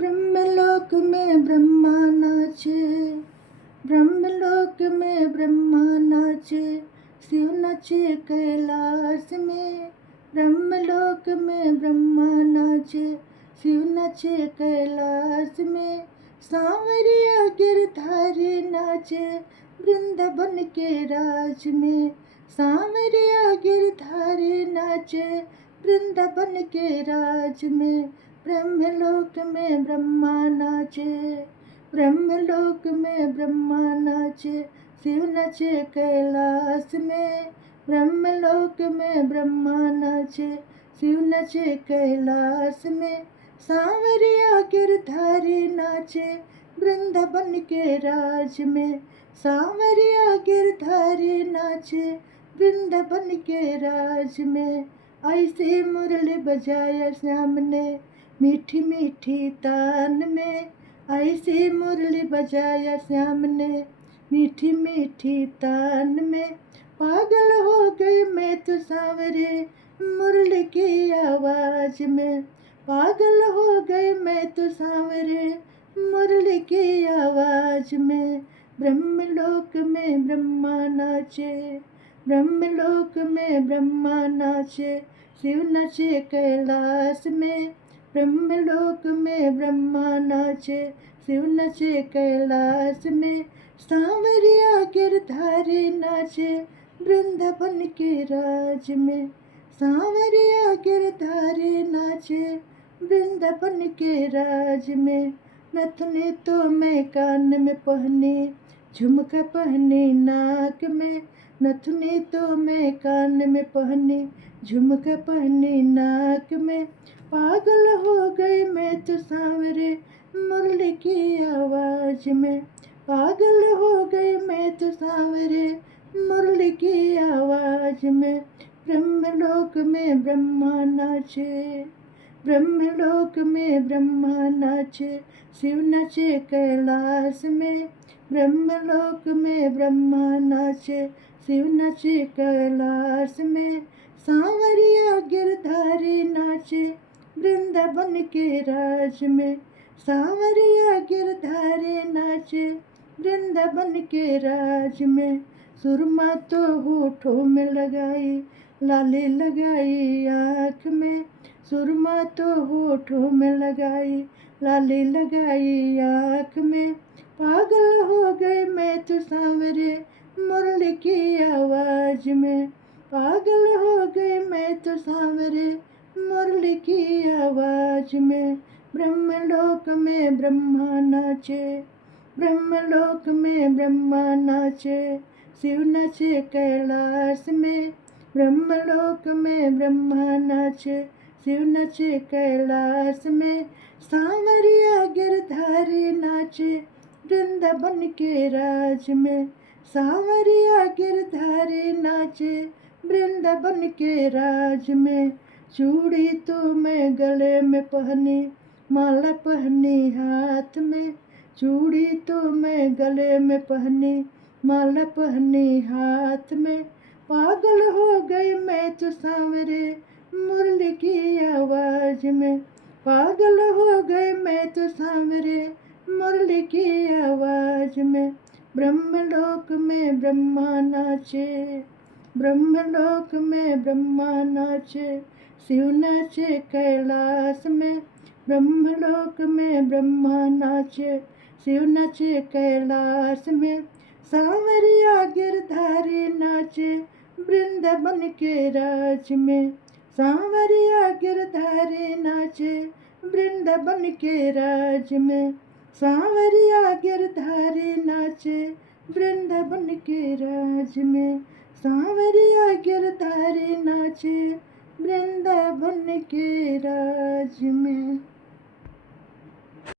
ब्रह्मलोक में ब्रह्मा नाचे, ब्रह्मलोक में ब्रह्मा नाचे, शिव नाचे कैलाश में। ब्रह्मलोक में ब्रह्मा नाचे, शिव नाचे कैलाश में। सांवरिया गिरधारी नाचे, वृंदावन के राज में। सांवरिया गिरधारी नाचे, वृंदावन के राज में। ब्रह्मलोक में ब्रह्मा नाचे, ब्रह्मलोक में ब्रह्मा नाचे, शिव नाचे कैलाश में। ब्रह्मलोक में ब्रह्मा नाचे, शिव नाचे कैलाश में। सांवरिया गिरधारी नाचे, वृंदावन के राज में। सांवरिया गिरधारी नाचे, वृंदावन के राज में। ऐसे मुरली बजाया श्याम ने, मीठी मीठी तान में। ऐसे मुरली बजाया श्याम ने, मीठी मीठी तान में। पागल हो गई मैं तो सांवरे, मुरली की आवाज में। पागल हो गई मैं तो सांवरे, मुरली की आवाज में। ब्रह्मलोक में ब्रह्मा नाचे, ब्रह्मलोक में ब्रह्मा नाचे, शिव नाचे कैलाश में। ब्रह्मलोक में ब्रह्मा नाचे, शिव नाचे कैलाश में। सांवरिया गिरधारी नाचे, वृंदावन के राज में। सांवरिया गिरधारी नाचे, वृंदावन के राज में। नथुनी तो मैं कान में पहनी, झुमका पहनी नाक में। नथुनी तो मैं कान में पहनी, झुमका पहनी नाक में। पागल हो गई मैं तो सांवरे, मुरली की आवाज में। पागल हो गई मैं तो सांवरे, मुरली की आवाज में। ब्रह्मलोक में ब्रह्मा नाचे, ब्रह्मलोक में ब्रह्मा नाचे, शिव नाचे कैलाश में। ब्रह्मलोक में ब्रह्मा नाचे, शिव नाचे कैलाश में। सांवरिया गिरधारी नाचे, वृंदावन के राज में। सांवरिया गिरधारी नाचे, वृंदावन के राज में। सुरमा तो होठों में लगाई, लाली लगाई आँख में। सुरमा तो होठों में लगाई, लाली लगाई आँख में। पागल हो गई मैं तो सांवरे, मुरली की आवाज में। पागल हो गई मैं तो सांवरे, मुरली की आवाज में। ब्रह्मलोक में ब्रह्मा नाचे, ब्रह्मलोक में ब्रह्मा नाचे, शिव नाचे कैलाश में। ब्रह्मलोक में ब्रह्मा नाचे, शिव नाचे कैलाश में। सांवरिया गिरधारी नाचे, वृंदावन के राज में। सांवरिया गिरधारी नाचे, वृंदावन के राज में। चूड़ी तो मैं गले में पहनी, माला पहनी हाथ में। चूड़ी तो मैं गले में पहनी, माला पहनी हाथ में। पागल हो गई मैं तो सांवरे, मुरली की आवाज में। पागल हो गई मैं तो सांवरे, मुरली की आवाज में। ब्रह्मलोक में ब्रह्मा नाचे, ब्रह्मलोक में ब्रह्मा नाचे, शिव नाचे कैलाश में। ब्रह्मलोक में ब्रह्मा नाचे, शिव नाचे कैलाश में। सांवरिया गिरधारी नाचे, वृंदावन के राज में। सांवरिया गिरधारी नाचे, वृंदावन के राज में। सांवरिया गिरधारी नाचे, वृंदावन के राज में। सांवरिया गिरधारी नाचे, वृंदावन के राज में।